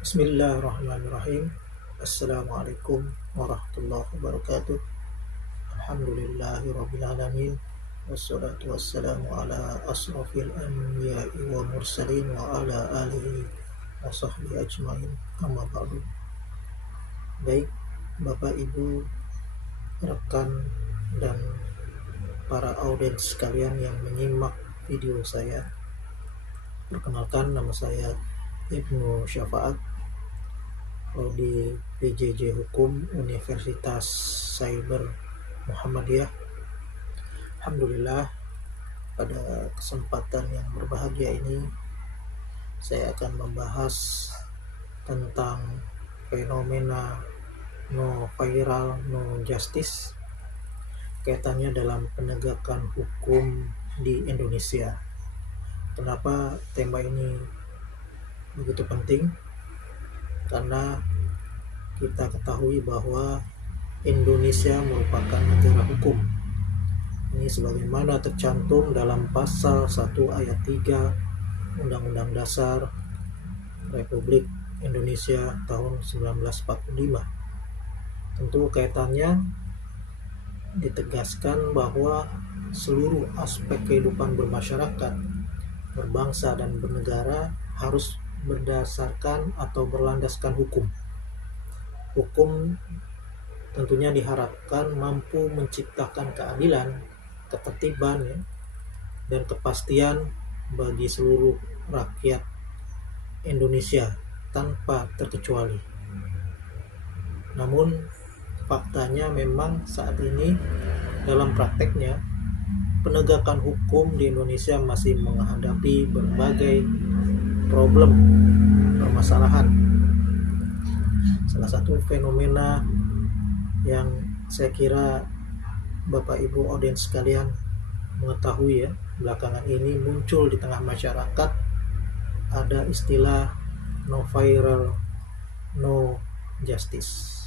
Bismillahirrahmanirrahim. Assalamualaikum warahmatullahi wabarakatuh. Alhamdulillahirabbil alamin. Wassalatu wassalamu ala asrofil anbiya'i wa mursalin wa ala alihi wa sahbihi ajmain. Amma ba'du. Baik, Bapak Ibu, rekan dan para audiens sekalian yang menyimak video saya. Perkenalkan, nama saya Ibnu Syafaat, Prodi PJJ Hukum Universitas Cyber Muhammadiyah. Alhamdulillah, pada kesempatan yang berbahagia ini saya akan membahas tentang fenomena no viral, no justice, kaitannya dalam penegakan hukum di Indonesia. Kenapa tema ini begitu penting? Karena kita ketahui bahwa Indonesia merupakan negara hukum. Ini sebagaimana tercantum dalam pasal 1 ayat 3 Undang-Undang Dasar Republik Indonesia tahun 1945. Tentu kaitannya ditegaskan bahwa seluruh aspek kehidupan bermasyarakat, berbangsa dan bernegara harus berdasarkan atau berlandaskan hukum. Hukum tentunya diharapkan mampu menciptakan keadilan, ketertiban, dan kepastian bagi seluruh rakyat Indonesia tanpa terkecuali. Namun faktanya memang saat ini dalam prakteknya penegakan hukum di Indonesia masih menghadapi berbagai problem, permasalahan. Salah satu fenomena yang saya kira Bapak Ibu audiens sekalian mengetahui belakangan ini muncul di tengah masyarakat, ada istilah no viral, no justice.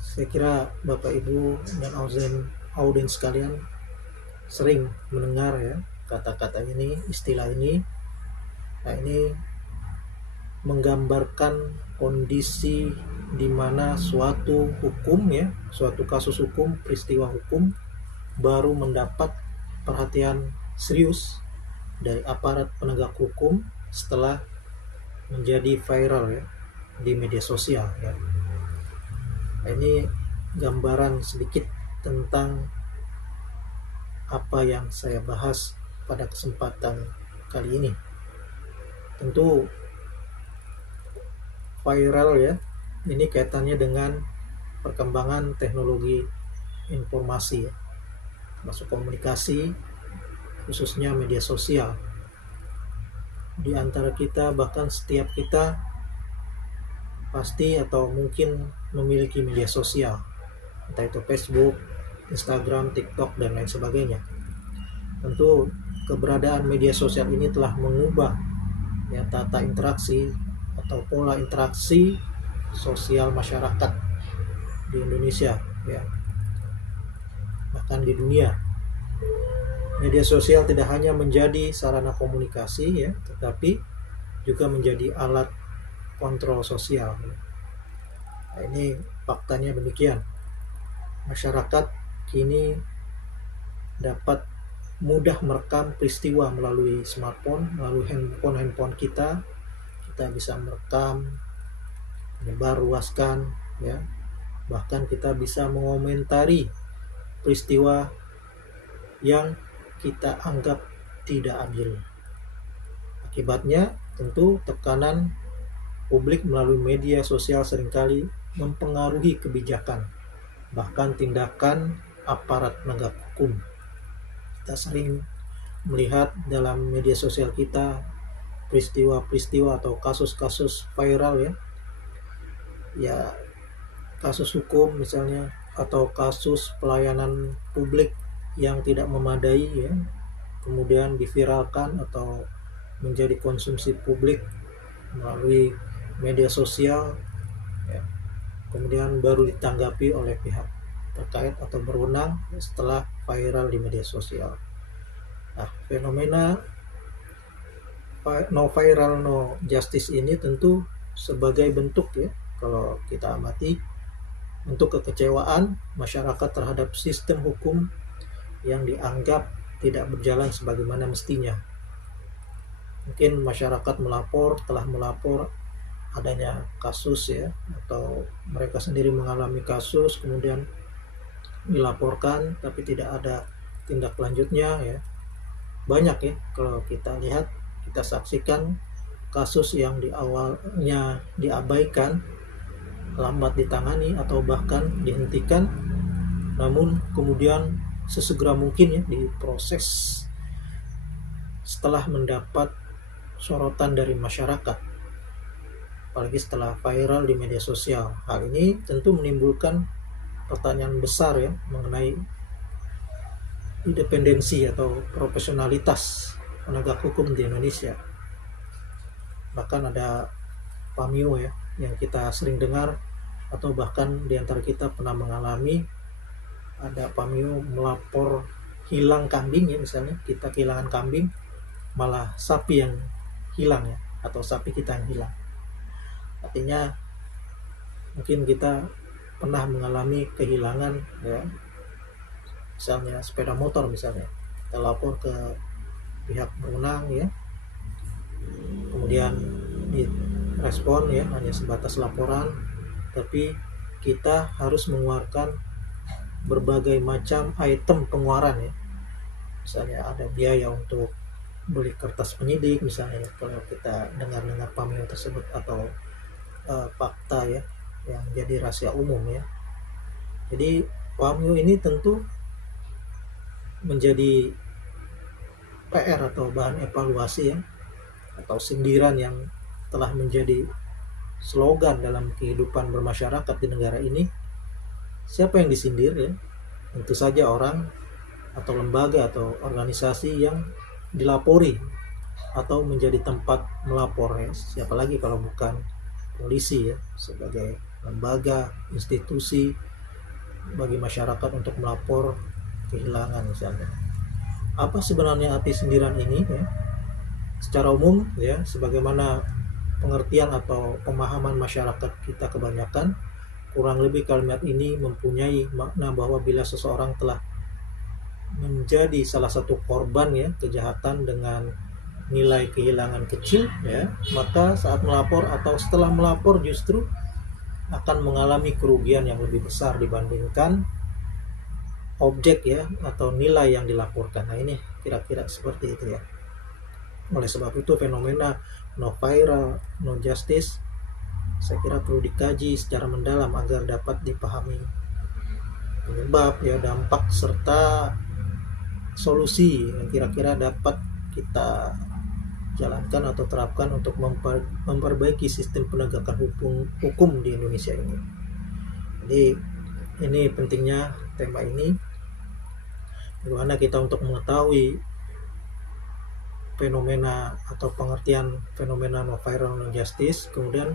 Saya kira Bapak Ibu dan audiens sekalian sering mendengar kata-kata ini, istilah ini. Nah, ini menggambarkan kondisi di mana suatu hukum suatu kasus hukum, peristiwa hukum baru mendapat perhatian serius dari aparat penegak hukum setelah menjadi viral di media sosial. Nah, ini gambaran sedikit tentang apa yang saya bahas pada kesempatan kali ini. Tentu viral ini kaitannya dengan perkembangan teknologi informasi, masuk komunikasi, khususnya media sosial. Di antara kita, bahkan setiap kita pasti atau mungkin memiliki media sosial, entah itu Facebook, Instagram, TikTok, dan lain sebagainya. Tentu keberadaan media sosial ini telah mengubah tata interaksi atau pola interaksi sosial masyarakat di Indonesia, bahkan di dunia. Media sosial tidak hanya menjadi sarana komunikasi tetapi juga menjadi alat kontrol sosial. Nah, ini faktanya demikian. Masyarakat kini dapat mudah merekam peristiwa melalui smartphone, melalui handphone kita. Kita bisa merekam, menyebarluaskan, bahkan kita bisa mengomentari peristiwa yang kita anggap tidak adil. Akibatnya tentu tekanan publik melalui media sosial seringkali mempengaruhi kebijakan, bahkan tindakan aparat penegak hukum. Kita sering melihat dalam media sosial kita peristiwa-peristiwa atau kasus-kasus viral kasus hukum misalnya, atau kasus pelayanan publik yang tidak memadai kemudian diviralkan atau menjadi konsumsi publik melalui media sosial, kemudian baru ditanggapi oleh pihak terkait atau berwenang setelah viral di media sosial. Nah, fenomena no viral no justice ini tentu sebagai bentuk ya, kalau kita amati, untuk kekecewaan masyarakat terhadap sistem hukum yang dianggap tidak berjalan sebagaimana mestinya. Mungkin masyarakat telah melapor adanya kasus ya, atau mereka sendiri mengalami kasus kemudian dilaporkan tapi tidak ada tindak lanjutnya ya. Banyak ya kalau kita lihat, kita saksikan kasus yang di awalnya diabaikan, lambat ditangani atau bahkan dihentikan, namun kemudian sesegera mungkin ya diproses setelah mendapat sorotan dari masyarakat, apalagi setelah viral di media sosial. Hal ini tentu menimbulkan pertanyaan besar ya mengenai independensi atau profesionalitas penegak hukum di Indonesia. Bahkan ada pamio ya yang kita sering dengar, atau bahkan di antara kita pernah mengalami, ada pamio melapor hilang kambing ya, misalnya kita kehilangan kambing, malah sapi yang hilang ya, atau sapi kita yang hilang. Artinya mungkin kita pernah mengalami kehilangan ya, misalnya sepeda motor, misalnya kita lapor ke pihak berwenang ya, kemudian direspon ya hanya sebatas laporan, tapi kita harus mengeluarkan berbagai macam item pengeluaran ya, misalnya ada biaya untuk beli kertas penyidik misalnya, kalau kita dengar pameo tersebut, atau fakta ya yang jadi rahasia umum ya. Jadi pameo ini tentu menjadi PR atau bahan evaluasi ya, atau sindiran yang telah menjadi slogan dalam kehidupan bermasyarakat di negara ini. Siapa yang disindir ya? Tentu saja orang atau lembaga atau organisasi yang dilapori atau menjadi tempat melapor ya. Siapa lagi kalau bukan polisi ya, sebagai lembaga institusi bagi masyarakat untuk melapor kehilangan misalnya. Apa sebenarnya arti sindiran ini ya? Secara umum ya, sebagaimana pengertian atau pemahaman masyarakat kita kebanyakan, kurang lebih kalimat ini mempunyai makna bahwa bila seseorang telah menjadi salah satu korban ya kejahatan dengan nilai kehilangan kecil ya, maka saat melapor atau setelah melapor justru akan mengalami kerugian yang lebih besar dibandingkan objek ya atau nilai yang dilaporkan. Nah ini kira-kira seperti itu ya. Oleh sebab itu fenomena no viral no justice saya kira perlu dikaji secara mendalam agar dapat dipahami penyebab ya, dampak serta solusi yang kira-kira dapat kita jalankan atau terapkan untuk memperbaiki sistem penegakan hukum di Indonesia ini. Jadi ini pentingnya tema ini, bagaimana kita untuk mengetahui fenomena atau pengertian fenomena no viral no justice, kemudian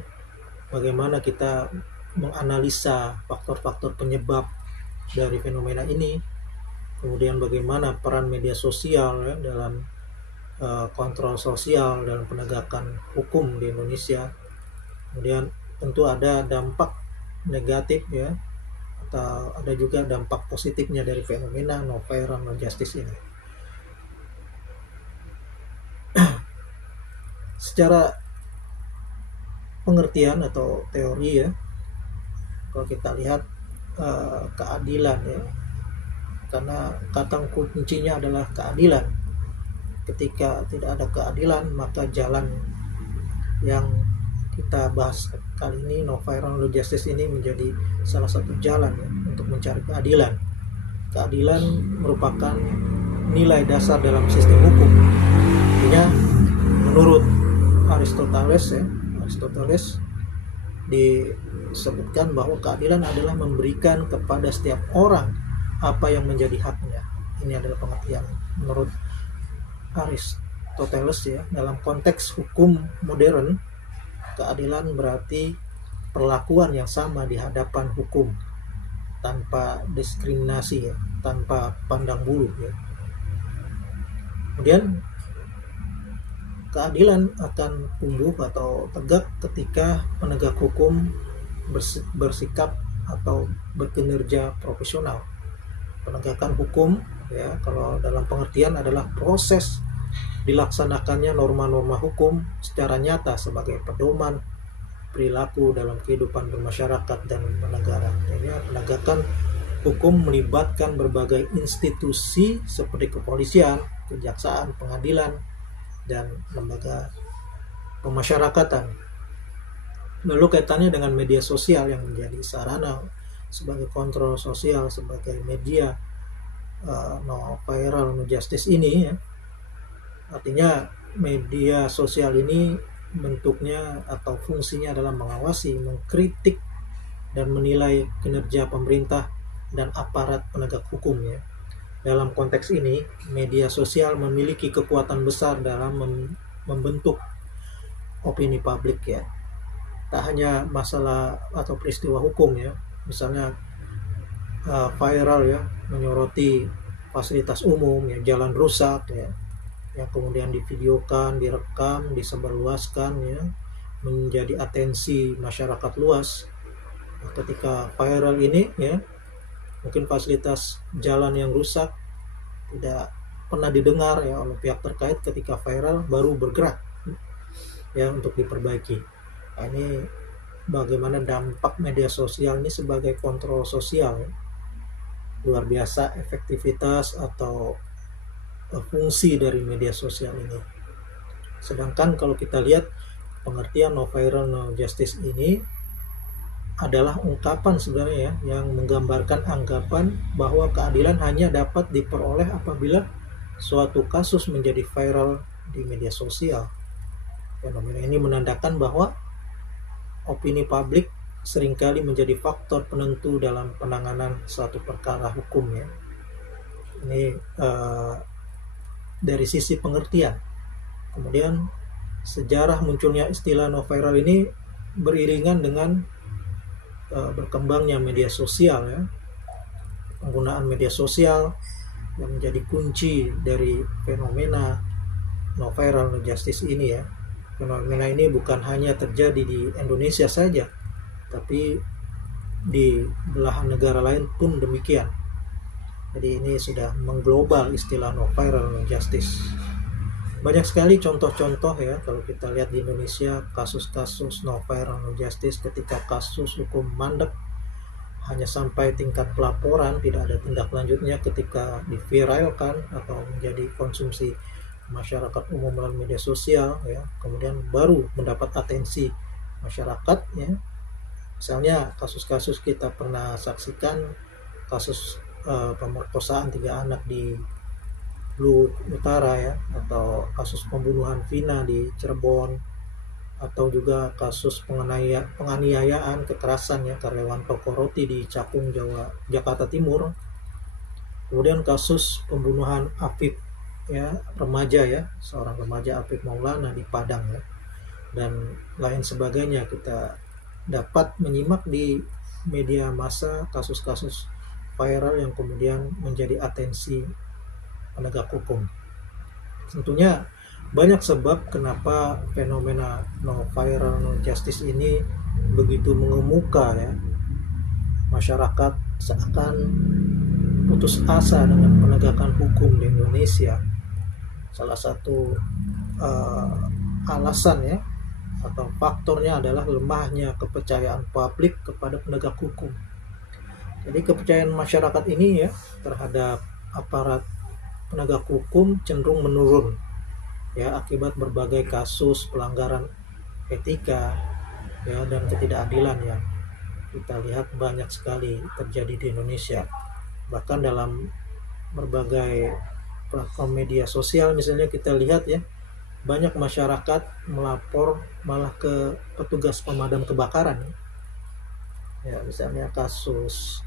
bagaimana kita menganalisa faktor-faktor penyebab dari fenomena ini, kemudian bagaimana peran media sosial ya, dalam kontrol sosial dalam penegakan hukum di Indonesia. Kemudian tentu ada dampak negatif ya, atau ada juga dampak positifnya dari fenomena no viral no justice ini. Secara pengertian atau teori ya, kalau kita lihat keadilan ya, karena kata kuncinya adalah keadilan. Ketika tidak ada keadilan, maka jalan yang kita bahas kali ini no viral no justice ini menjadi salah satu jalan ya, untuk mencari keadilan. Keadilan merupakan nilai dasar dalam sistem hukum. Artinya menurut Aristoteles disebutkan bahwa keadilan adalah memberikan kepada setiap orang apa yang menjadi haknya. Ini adalah pengertian menurut Aristoteles ya. Dalam konteks hukum modern, keadilan berarti perlakuan yang sama di hadapan hukum tanpa diskriminasi ya, tanpa pandang bulu ya. Kemudian keadilan akan tumbuh atau tegak ketika penegak hukum bersikap atau berkinerja profesional. Penegakan hukum ya, kalau dalam pengertian adalah proses dilaksanakannya norma-norma hukum secara nyata sebagai pedoman perilaku dalam kehidupan bermasyarakat dan bernegara. Jadi penegakan hukum melibatkan berbagai institusi seperti kepolisian, kejaksaan, pengadilan, dan lembaga pemasyarakatan. Lalu kaitannya dengan media sosial yang menjadi sarana sebagai kontrol sosial, sebagai media no viral no justice ini ya. Artinya media sosial ini bentuknya atau fungsinya adalah mengawasi, mengkritik, dan menilai kinerja pemerintah dan aparat penegak hukumnya. Dalam konteks ini, media sosial memiliki kekuatan besar dalam membentuk opini publik ya. Tak hanya masalah atau peristiwa hukum ya, misalnya viral ya, menyoroti fasilitas umum ya, jalan rusak ya, yang kemudian divideokan, direkam, disebarluaskan ya, menjadi atensi masyarakat luas. Ketika viral ini ya, mungkin fasilitas jalan yang rusak tidak pernah didengar ya oleh pihak terkait, ketika viral baru bergerak ya untuk diperbaiki. Nah, ini bagaimana dampak media sosial ini sebagai kontrol sosial ya. Luar biasa efektivitas atau fungsi dari media sosial ini. Sedangkan kalau kita lihat pengertian no viral no justice ini adalah ungkapan sebenarnya ya, yang menggambarkan anggapan bahwa keadilan hanya dapat diperoleh apabila suatu kasus menjadi viral di media sosial. Fenomena ini menandakan bahwa opini publik seringkali menjadi faktor penentu dalam penanganan suatu perkara hukum ya. Ini dari sisi pengertian. Kemudian sejarah munculnya istilah no viral ini beriringan dengan berkembangnya media sosial ya. Penggunaan media sosial yang menjadi kunci dari fenomena no viral no justice ini ya. Fenomena ini bukan hanya terjadi di Indonesia saja, tapi di belahan negara lain pun demikian. Jadi ini sudah mengglobal istilah no viral no justice. Banyak sekali contoh-contoh ya kalau kita lihat di Indonesia, kasus-kasus no viral no justice ketika kasus hukum mandek hanya sampai tingkat pelaporan, tidak ada tindak lanjutnya ketika diviralkan atau menjadi konsumsi masyarakat umum melalui media sosial ya, kemudian baru mendapat atensi masyarakat ya. Misalnya kasus-kasus kita pernah saksikan, kasus pemerkosaan 3 anak di Blue Utara ya, atau kasus pembunuhan Vina di Cirebon, atau juga kasus penganiayaan kekerasan ya karyawan toko roti di Cakung, Jakarta Timur. Kemudian kasus pembunuhan Afif ya, remaja ya, seorang remaja Afif Maulana di Padang ya, dan lain sebagainya. Kita dapat menyimak di media massa kasus-kasus viral yang kemudian menjadi atensi penegak hukum. Tentunya banyak sebab kenapa fenomena no viral no justice ini begitu mengemuka ya. Masyarakat seakan putus asa dengan penegakan hukum di Indonesia. Salah satu alasan ya atau faktornya adalah lemahnya kepercayaan publik kepada penegak hukum. Jadi kepercayaan masyarakat ini ya terhadap aparat penegak hukum cenderung menurun ya akibat berbagai kasus pelanggaran etika ya dan ketidakadilan yang kita lihat banyak sekali terjadi di Indonesia. Bahkan dalam berbagai platform media sosial misalnya kita lihat ya, banyak masyarakat melapor malah ke petugas pemadam kebakaran ya, misalnya kasus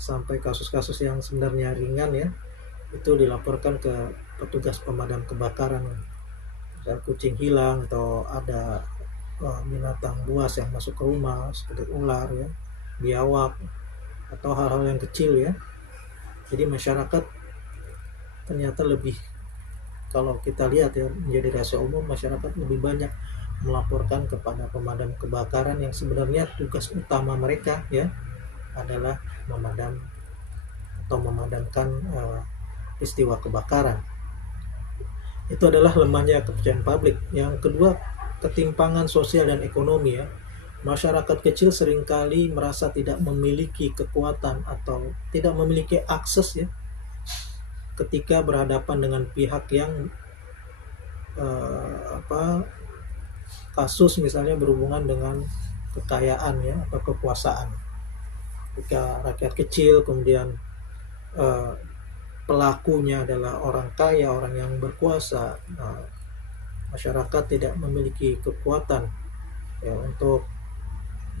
sampai kasus-kasus yang sebenarnya ringan ya, itu dilaporkan ke petugas pemadam kebakaran. Misalnya kucing hilang atau ada binatang buas yang masuk ke rumah seperti ular ya, biawak, atau hal-hal yang kecil ya. Jadi masyarakat ternyata lebih kalau kita lihat ya, menjadi rahasia umum, masyarakat lebih banyak melaporkan kepada pemadam kebakaran yang sebenarnya tugas utama mereka ya adalah memadamkan peristiwa kebakaran. Itu adalah lemahnya kepercayaan publik. Yang kedua, ketimpangan sosial dan ekonomi ya. Masyarakat kecil seringkali merasa tidak memiliki kekuatan atau tidak memiliki akses ya ketika berhadapan dengan pihak yang kasus misalnya berhubungan dengan kekayaan ya atau kekuasaan. Jika rakyat kecil kemudian pelakunya adalah orang kaya, orang yang berkuasa, masyarakat tidak memiliki kekuatan ya untuk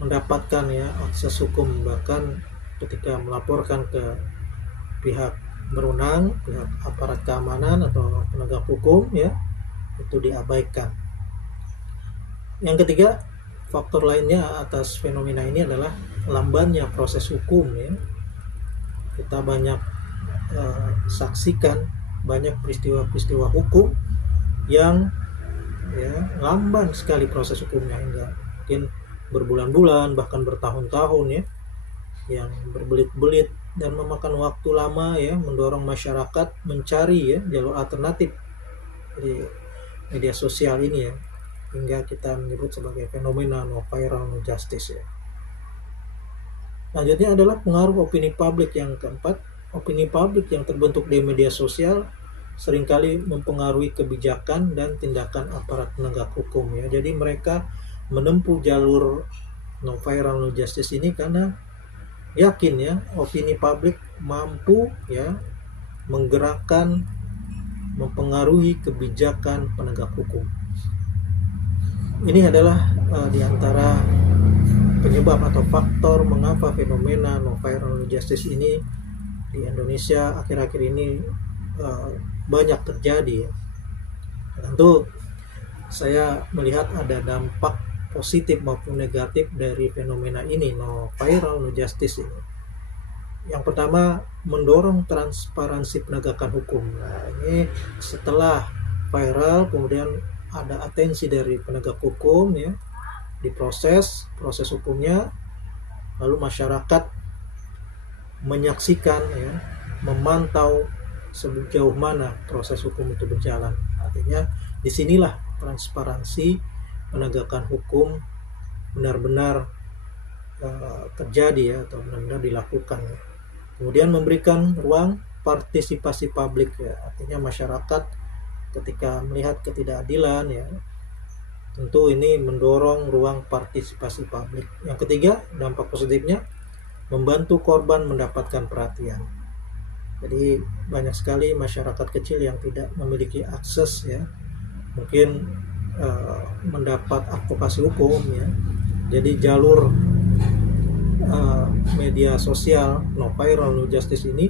mendapatkan ya akses hukum, bahkan ketika melaporkan ke pihak berwenang, pihak aparat keamanan atau penegak hukum ya, itu diabaikan. Yang ketiga, faktor lainnya atas fenomena ini adalah lambannya proses hukum ya. Kita banyak saksikan banyak peristiwa-peristiwa hukum yang ya lamban sekali proses hukumnya, hingga mungkin berbulan-bulan bahkan bertahun-tahun ya, yang berbelit-belit dan memakan waktu lama ya, mendorong masyarakat mencari ya jalur alternatif di media sosial ini ya, hingga kita menyebut sebagai fenomena no viral no justice ya. Selanjutnya adalah pengaruh opini publik. Yang keempat, opini publik yang terbentuk di media sosial seringkali mempengaruhi kebijakan dan tindakan aparat penegak hukum ya. Jadi mereka menempuh jalur no viral no justice ini karena yakin ya opini publik mampu ya menggerakkan, mempengaruhi kebijakan penegak hukum. Ini adalah diantara penyebab atau faktor mengapa fenomena no viral no justice ini di Indonesia akhir-akhir ini banyak terjadi ya. Tentu saya melihat ada dampak positif maupun negatif dari fenomena ini no viral no justice ini. Yang pertama, mendorong transparansi penegakan hukum. Nah, ini setelah viral kemudian ada atensi dari penegak hukum ya, diproses proses hukumnya, lalu masyarakat menyaksikan ya, memantau sejauh mana proses hukum itu berjalan. Artinya disinilah transparansi penegakan hukum benar-benar terjadi ya, atau benar-benar dilakukan ya. Kemudian memberikan ruang partisipasi publik ya, artinya masyarakat ketika melihat ketidakadilan ya, tentu ini mendorong ruang partisipasi publik. Yang ketiga, dampak positifnya membantu korban mendapatkan perhatian. Jadi banyak sekali masyarakat kecil yang tidak memiliki akses ya, mungkin mendapat advokasi hukum ya. Jadi jalur media sosial no viral no justice ini,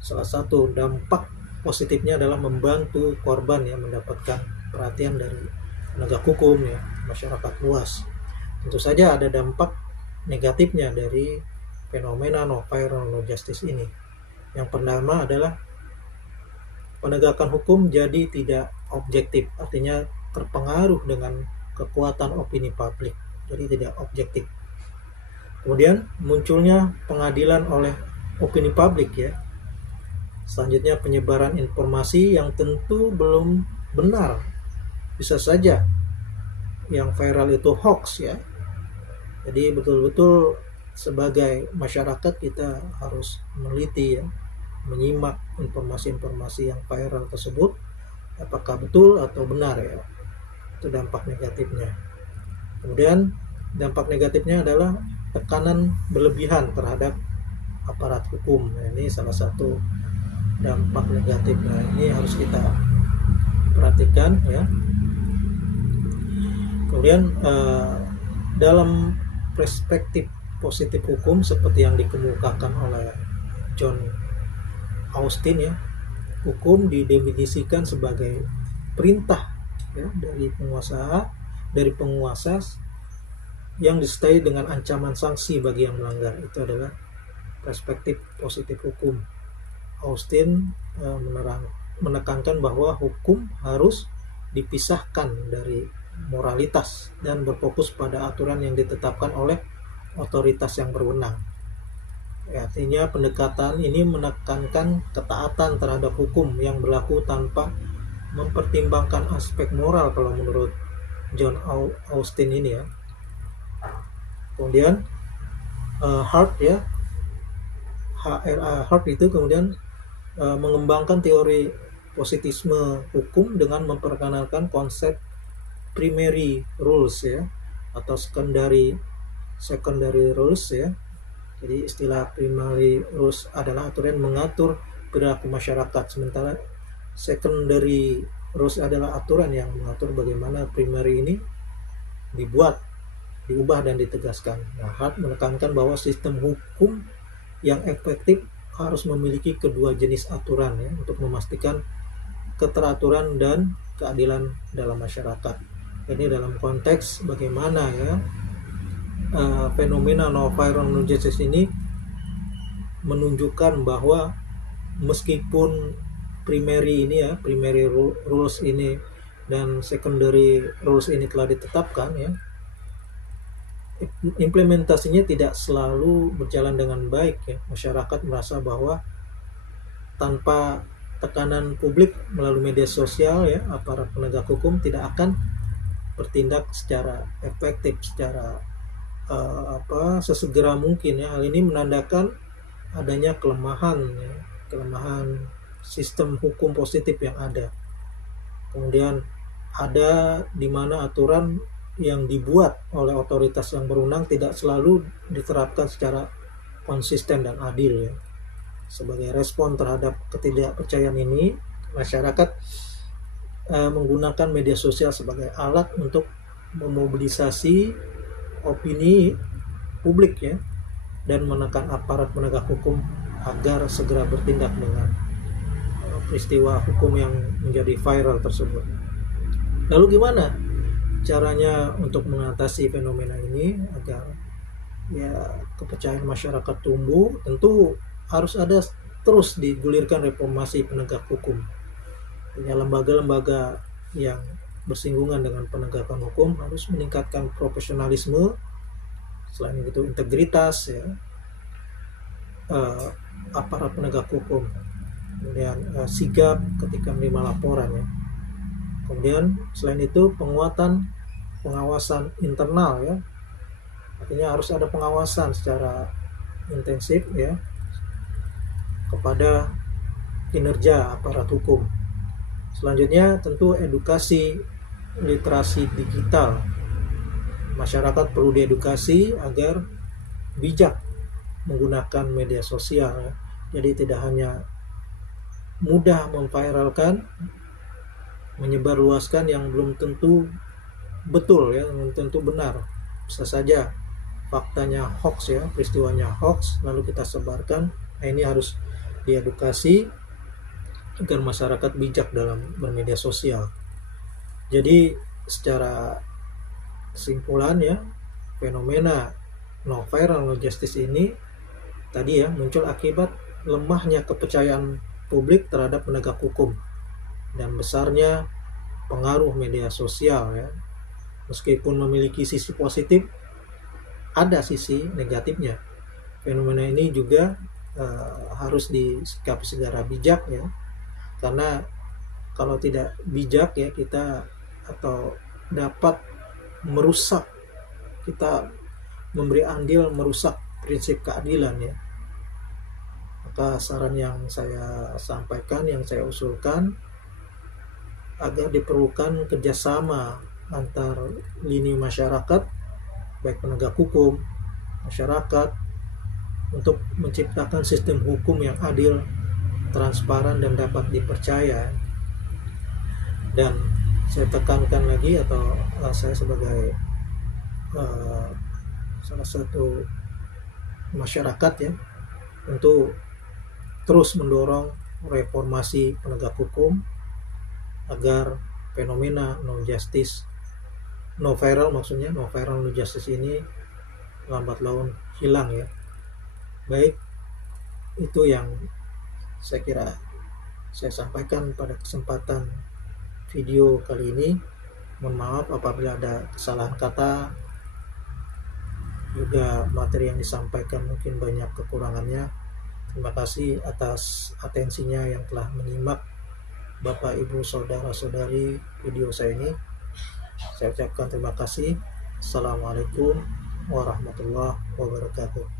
salah satu dampak positifnya adalah membantu korban ya mendapatkan perhatian dari penegak hukum ya, masyarakat luas. Tentu saja ada dampak negatifnya dari fenomena no viral no justice ini. Yang pertama adalah penegakan hukum jadi tidak objektif, artinya terpengaruh dengan kekuatan opini publik, jadi tidak objektif. Kemudian munculnya pengadilan oleh opini publik ya. Selanjutnya penyebaran informasi yang tentu belum benar, bisa saja yang viral itu hoax ya. Jadi betul-betul sebagai masyarakat kita harus meneliti ya, menyimak informasi-informasi yang viral tersebut apakah betul atau benar ya. Itu dampak negatifnya. Kemudian dampak negatifnya adalah tekanan berlebihan terhadap aparat hukum. Nah, ini salah satu dampak negatif. Nah, ini harus kita perhatikan ya. Kemudian dalam perspektif positif hukum seperti yang dikemukakan oleh John Austin ya, hukum didefinisikan sebagai perintah ya dari penguasa yang disertai dengan ancaman sanksi bagi yang melanggar. Itu adalah perspektif positif hukum. Austin menekankan bahwa hukum harus dipisahkan dari moralitas dan berfokus pada aturan yang ditetapkan oleh otoritas yang berwenang. Artinya pendekatan ini menekankan ketaatan terhadap hukum yang berlaku tanpa mempertimbangkan aspek moral kalau menurut John Austin ini ya. Kemudian Hart ya, Hart itu kemudian mengembangkan teori positisme hukum dengan memperkenalkan konsep primary rules ya, atau secondary rules ya. Jadi istilah primary rules adalah aturan mengatur perilaku masyarakat, sementara secondary rules adalah aturan yang mengatur bagaimana primary ini dibuat, diubah dan ditegaskan. Nah, Hart menekankan bahwa sistem hukum yang efektif harus memiliki kedua jenis aturan ya, untuk memastikan keteraturan dan keadilan dalam masyarakat. Ini dalam konteks bagaimana ya fenomena non-violent justice ini menunjukkan bahwa meskipun primary rules ini dan secondary rules ini telah ditetapkan ya, implementasinya tidak selalu berjalan dengan baik ya. Masyarakat merasa bahwa tanpa tekanan publik melalui media sosial ya, aparat penegak hukum tidak akan bertindak secara efektif, secara sesegera mungkin ya. Hal ini menandakan adanya kelemahan sistem hukum positif yang ada. Kemudian ada di mana aturan yang dibuat oleh otoritas yang berwenang tidak selalu diterapkan secara konsisten dan adil ya. Sebagai respon terhadap ketidakpercayaan ini, masyarakat menggunakan media sosial sebagai alat untuk memobilisasi opini publik ya, dan menekan aparat penegak hukum agar segera bertindak dengan peristiwa hukum yang menjadi viral tersebut. Lalu gimana caranya untuk mengatasi fenomena ini agar ya kepercayaan masyarakat tumbuh? Tentu harus ada terus digulirkan reformasi penegak hukum. Ya, lembaga-lembaga yang bersinggungan dengan penegakan hukum harus meningkatkan profesionalisme, selain itu integritas ya, aparat penegak hukum, kemudian sigap ketika menerima laporan ya. Kemudian selain itu pengawasan internal ya, artinya harus ada pengawasan secara intensif ya kepada kinerja aparat hukum. Selanjutnya tentu edukasi literasi digital. Masyarakat perlu diedukasi agar bijak menggunakan media sosial ya. Jadi tidak hanya mudah memviralkan, menyebarluaskan yang belum tentu betul ya, belum tentu benar. Bisa saja faktanya hoax ya, peristiwanya hoax lalu kita sebarkan. Nah, ini harus diedukasi agar masyarakat bijak dalam bermedia sosial. Jadi secara kesimpulan ya, fenomena non-violent justice ini tadi ya muncul akibat lemahnya kepercayaan publik terhadap penegak hukum dan besarnya pengaruh media sosial ya. Meskipun memiliki sisi positif, ada sisi negatifnya. Fenomena ini juga harus disikapi secara bijak ya, karena kalau tidak bijak ya kita atau dapat merusak, kita memberi andil merusak prinsip keadilan ya. Maka saran yang saya sampaikan, yang saya usulkan, agar diperlukan kerjasama antar lini masyarakat, baik penegak hukum, masyarakat, untuk menciptakan sistem hukum yang adil, transparan dan dapat dipercaya. Dan saya tekankan lagi, atau saya sebagai salah satu masyarakat ya, untuk terus mendorong reformasi penegak hukum agar fenomena non viral non justice ini lambat laun hilang ya. Baik, itu yang saya kira saya sampaikan pada kesempatan video kali ini. Mohon maaf apabila ada kesalahan kata, juga materi yang disampaikan mungkin banyak kekurangannya. Terima kasih atas atensinya yang telah menyimak Bapak Ibu Saudara-saudari video saya ini. Saya ucapkan terima kasih. Assalamualaikum warahmatullahi wabarakatuh.